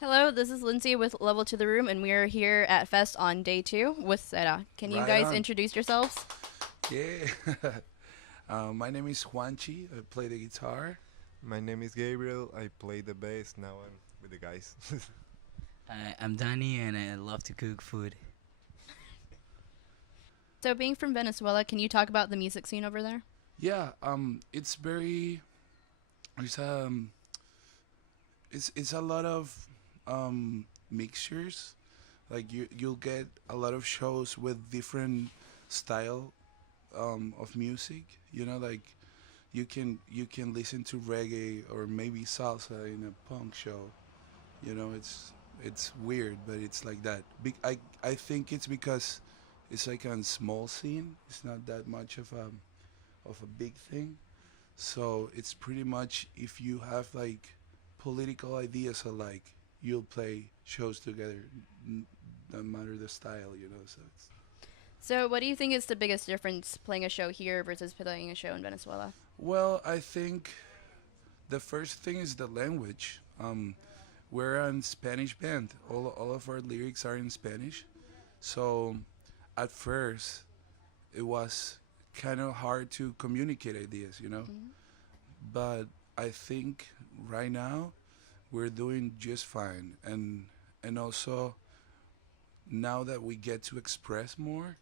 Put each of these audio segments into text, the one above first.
Hello, this is Lindsay with Level to the Room, and we are here at Fest on day 2 with Zeta. Can you Right guys on. introduce yourselves? Yeah. My name is Juanchi. I play the guitar. My name is Gabriel. I play the bass. Now I'm with the guys. I'm Danny and I love to cook food. So, being from Venezuela, can you talk about the music scene over there? Yeah. It's very. It's it's a lot of mixtures. Like you'll get a lot of shows with different style of music. Like you can listen to reggae or maybe salsa in a punk show. It's weird, but it's like that. I think it's because it's like a small scene. It's not that much of a big thing. So it's pretty much if you have like political ideas alike, you'll play shows together. No matter the style. So it's So, what do you think is the biggest difference playing a show here versus playing a show in Venezuela? well, I think the first thing is the language. We're a Spanish band. All of our lyrics are in Spanish. So at first, it was kind of hard to communicate ideas. Mhm. But I think right now we're doing just fine, and also now that we get to express more,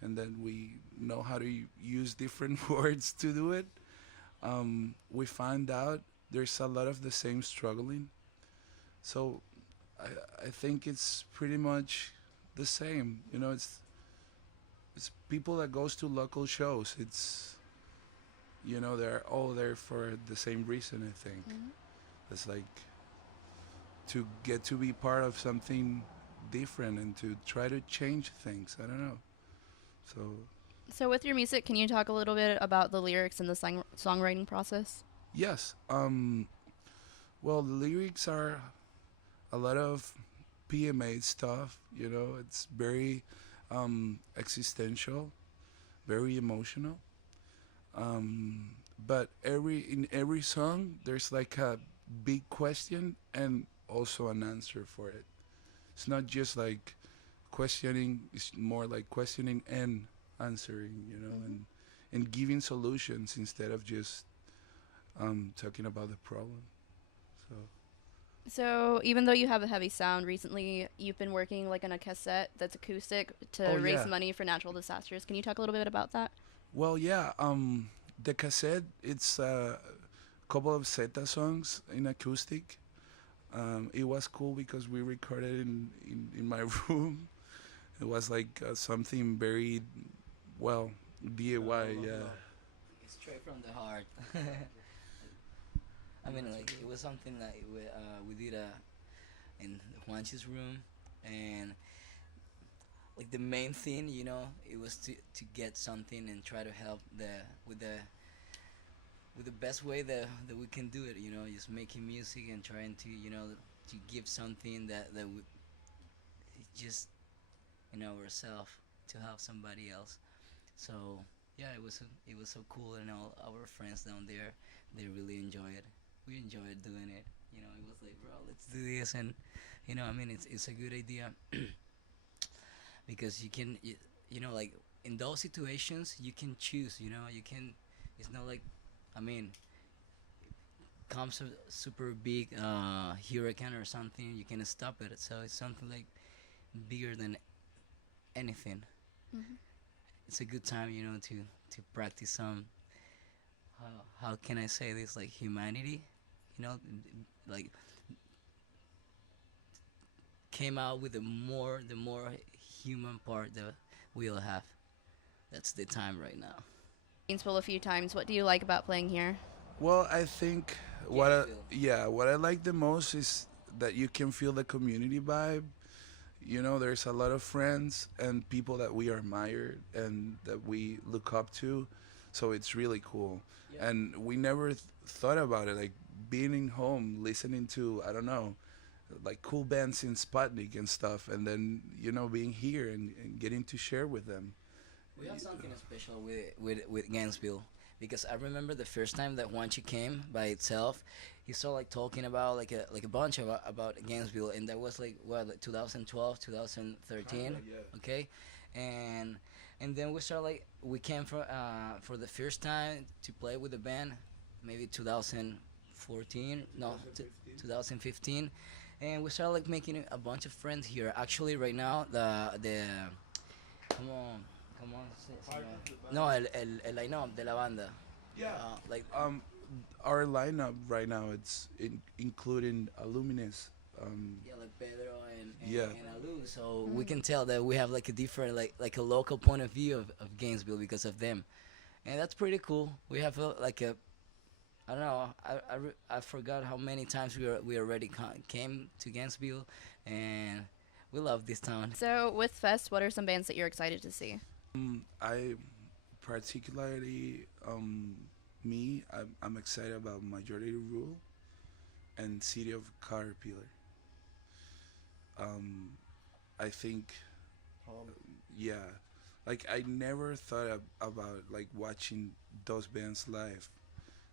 and then we know how to use different words to do it, we find out there's a lot of the same struggling. So I think it's pretty much the same. It's people that goes to local shows. They're all there for the same reason. I think Mhm. it's like to get to be part of something different and to try to change things. I don't know. So So, with your music, can you talk a little bit about the lyrics and the songwriting process? yes, well, the lyrics are a lot of PMA stuff. It's very existential, very emotional. But in every song, there's like a big question and also an answer for it. It's not just like questioning; it's more like questioning and answering. Mhm. And giving solutions instead of just talking about the problem. So, So, even though you have a heavy sound, recently you've been working like on a cassette that's acoustic to oh raise yeah, money for natural disasters. Can you talk a little bit about that? well yeah. The cassette, it's a couple of Zeta songs in acoustic. It was cool because we recorded in my room. It was like something very well Love, DIY. love, Yeah. love. It's straight from the heart. I mean, like it was something that we did in Juanchi's room, and like the main thing, it was to get something and try to help with the with the best way that we can do it. Just making music and trying to to give something that would just ourselves to help somebody else. So yeah, it was so cool, and all our friends down there, they really enjoy it. We enjoyed doing it. It was like, bro, let's do this, and I mean, it's a good idea because like in those situations, you can choose. You can. It's not like, I mean, comes a super big hurricane or something, you can stop it. So it's something like bigger than anything. Mhm. It's a good time, to practice some. How can I say this? Like humanity, like came out with the more human part that we'll have. That's the time right now. Gainesville a few times. What do you like about playing here? Well, I think Gainesville. what I like the most is that you can feel the community vibe. There's a lot of friends and people that we admire and that we look up to. So it's really cool. Yeah. And we never thought about it, like being in home, listening to, I don't know, like cool bands in Sputnik and stuff, and then, being here and getting to share with them. We have something special with Gainesville because I remember the first time that Juanchi came by itself. he started like talking about like a bunch about Gainesville, and that was like 2012, 2013, Yeah. okay, and then we came for the first time to play with the band, maybe 2014, no, 2015, and we started like making a bunch of friends here. Actually, right now the come on, no, el line-up de la banda, Yeah. like Um, our lineup right now including Illuminous. yeah, like Pedro Yeah. and Alu. So we can tell that we have like a different like a local point of view of Gainesville because of them, and that's pretty cool. We have like a I don't know. I forgot how many times we already came to Gainesville, and we love this town. So with Fest, what are some bands that you're excited to see? I particularly I'm excited about Majority Rule and City of Caterpillar. Um, I think yeah, like I never thought about like watching those bands live.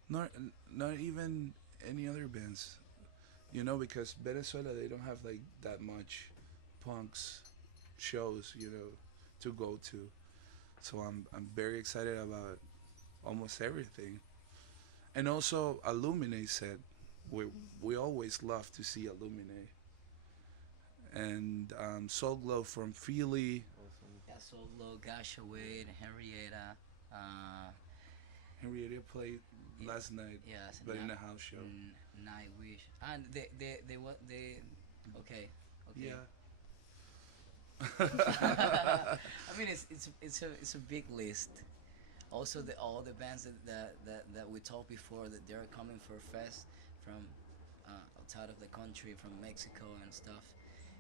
Not not even any other bands, because Venezuela they don't have like that much punks shows, to go to. So I'm very excited about almost everything. And also Illuminate said we we always love to see Illuminate. And Soul Glow from Philly. Yeah, Solo, Gasha Wade, Henrietta, Henrietta played yeah, last night, yes, but in a house show. Night Wish, and they what they, okay, okay. Yeah. I mean, it's a big list. Also, all the bands that we told before that they're coming for Fest from outside of the country, from Mexico and stuff.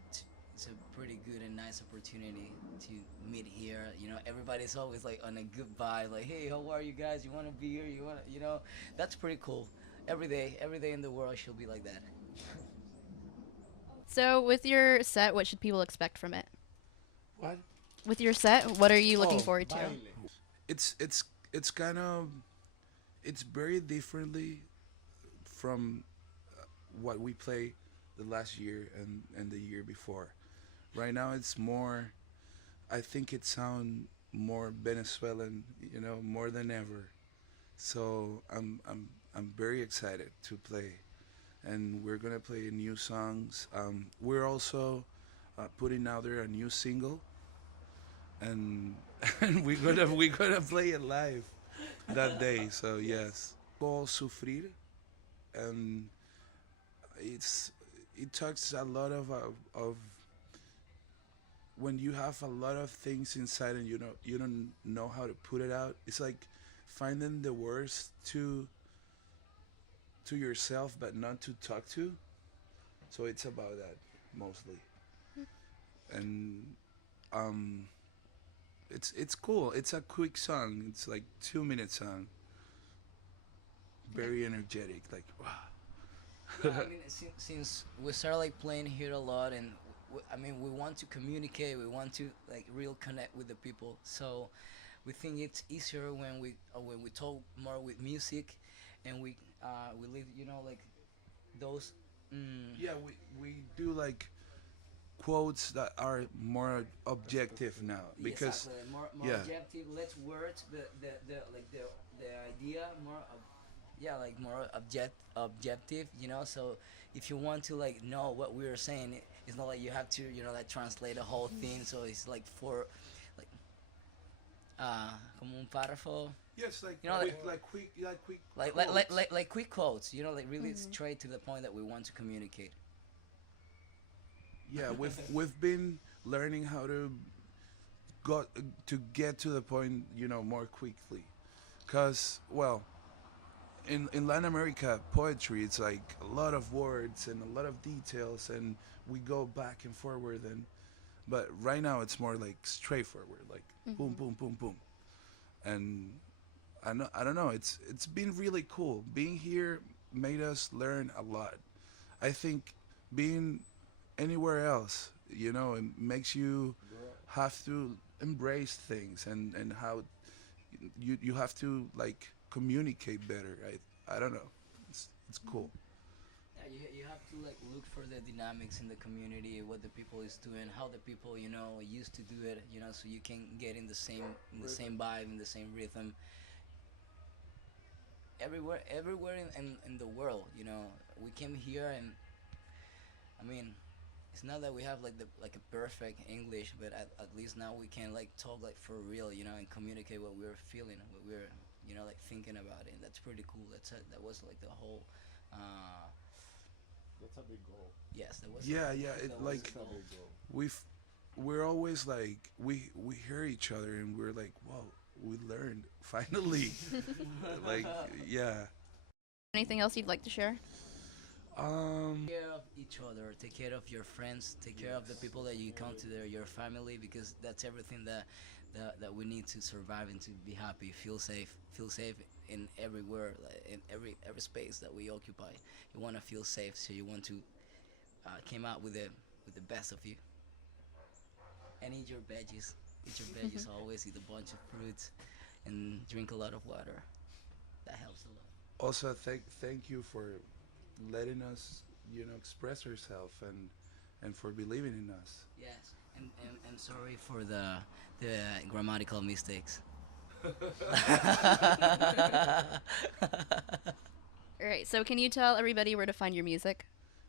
It's, it's a pretty good and nice opportunity to meet here. Everybody's always like on a good vibe. Like, hey, how are you guys? You want to be here? You want to, that's pretty cool. Every day in the world should be like that. So with your set, what should people expect from it? What? With your set, what are you looking Oh, forward to? It's kind of it's very differently from what we play the last year and the year before. Right now it's more. I think it sounds more Venezuelan, more than ever. So I'm very excited to play, and we're gonna play new songs. We're also putting out there a new single, and and we're gonna play it live that day. So yes, called Sufrir, and it's it talks a lot of when you have a lot of things inside and you don't know how to put it out. It's like finding the words to yourself, but not to talk to. So it's about that mostly, and um, it's cool. It's a quick song. It's like 2 minute song. Very energetic. Like wow. Yeah, I mean, since we started like playing here a lot, and I mean, we want to communicate, we want to like real connect with the people. So we think it's easier when we talk more with music, and we leave, like those. Mm, Yeah, we do like quotes that are more objective now because exactly, like more yeah, objective. Let's word the idea more. Yeah, like more objective. So if you want to like know what we are saying, it's not like you have to like translate the whole thing. So it's like for like como un párrafo, yes, like like quick like quick quotes, like really Mhm. straight to the point that we want to communicate. yeah, we've been learning how got to get to the point, more quickly, cause well, in Latin America, poetry it's like a lot of words and a lot of details, and we go back and forward, but right now it's more like straightforward, like boom, Mhm. boom, boom, boom, and I don't know. It's been really cool. Being here made us learn a lot. I think being anywhere else, it makes you have to embrace things and how you have to like communicate better. I don't know. It's cool. Yeah, you have to like look for the dynamics in the community, what the people is doing, how the people used to do it, so you can get in the same vibe, in the same rhythm, everywhere in the world. We came here, and I mean, it's not that we have like a perfect English, but at least now we can like talk like for real, and communicate what we're feeling, what we're like thinking about it. And that's pretty cool. That was like the whole. Uh, That's a big goal. yes, that was Yeah, yeah. that It was like the goal. we've we're always like we hear each other and we're like, whoa, we learned finally. Like, yeah. Anything else you'd like to share? Um, Take care of each other, take care of your friends, take care of the people that you consider your family, because that's everything that we need to survive and to be happy, feel safe in everywhere, like, in every space that we occupy. You want to feel safe, so you want to came out with the best of you, and eat your veggies. Eat your veggies always. Eat a bunch of fruits, and drink a lot of water. That helps a lot. Also, thank you for letting us, express ourselves and for believing in us. Yes, and sorry for the grammatical mistakes. All right. So can you tell everybody where to find your music?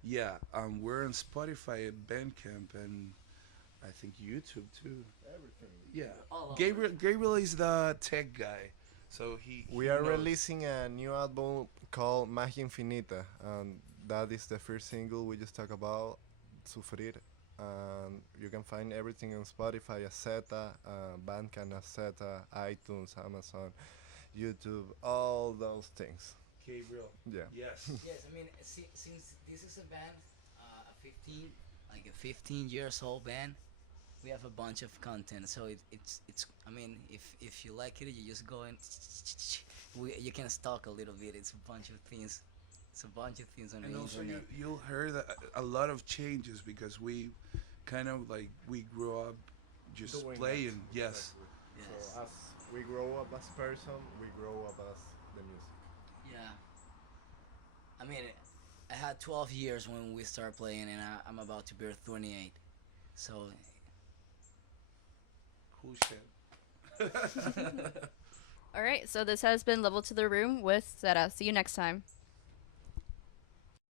Yeah, we're on Spotify and Bandcamp and I think YouTube too. Everything. Yeah, All over. Gabriel is the tech guy, so We he are knows. releasing a new album called Magia Infinita, and that is the first single we just talked about, Sufrir. And you can find everything on Spotify as Zeta, Bandcamp as Zeta, iTunes, Amazon, YouTube, all those things. Gabriel. Yeah. Yes. Yes, I mean, since this is a band, a 15 years old band, we have a bunch of content. So it's. I mean, if you like it, you just go and you can stalk a little bit. It's a bunch of things. It's a bunch of things on And the also internet. you'll hear that a lot of changes because we kind of like we grew up just Doing playing. that. Yes. Exactly. Yes. So as we grow up as person, we grow up as the music. Yeah. I mean, I had 12 years when we started playing, and I'm about to be 28. So. Cool shit. All right. So this has been Level to the Room with Zeta. See you next time.